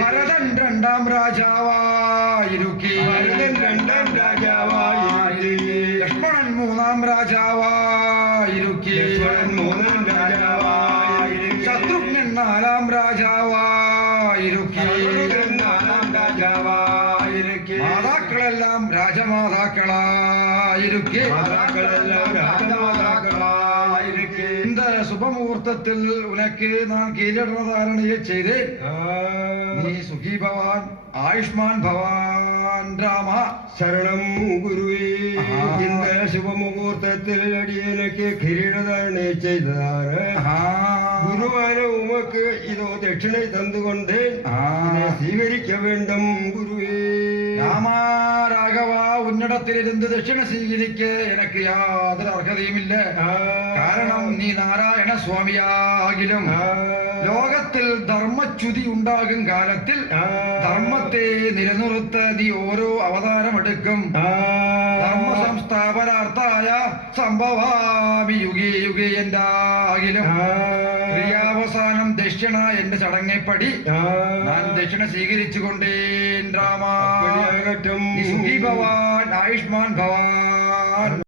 ഭരതൻ രണ്ടാം രാജാവായിരിക്കെ ലക്ഷ്മണൻ മൂന്നാം രാജാവായിരിക്കെ ശത്രുഘ്നൻ നാലാം രാജാവായിരിക്കെ മാതാക്കളെല്ലാം രാജമാതാക്കളായിരിക്കെ இந்த சுபமுகூர்த்தத்தில் உனக்கு நான் கீழட தாரணையை செய்தேன். நீ சுகி பவான் ஆயுஷ்மான் பவான் ராமா. சரணம் குருவே. இந்த சுபமுகூர்த்தத்தில் அடியனுக்கு கிரீடதாரணை செய்ததார குருவான உமக்கு இதோ தட்சிணை தந்து கொண்டேன். സ്വീകരിക്ക വേണ്ടും ഗുരുവേ. രാമാ രാഘവ ഉന്നിടത്തിലിരുന്ന് ദക്ഷിണ സ്വീകരിക്ക എനിക്ക് യാതൊരു അർഹതയുമില്ല. കാരണം നീ നാരായണ സ്വാമിയാകിലും ലോകത്തിൽ ധർമ്മച്യുതി ഉണ്ടാകും കാലത്തിൽ ധർമ്മത്തെ നിലനിർത്ത നീ ഓരോ അവതാരമെടുക്കും. ധർമ്മ സംസ്ഥാപനാർത്ഥായ സംഭവാമി യുഗേ യുഗേ എന്താകിലും ക്രിയാവസാനം ദക്ഷിണ എന്റെ ചടങ്ങെപ്പടി ഞാൻ ദക്ഷിണ സ്വീകരിച്ചു കൊണ്ടേൻ രാമാ. സുഖി ഭവാൻ ആയുഷ്മാൻ ഭവാൻ.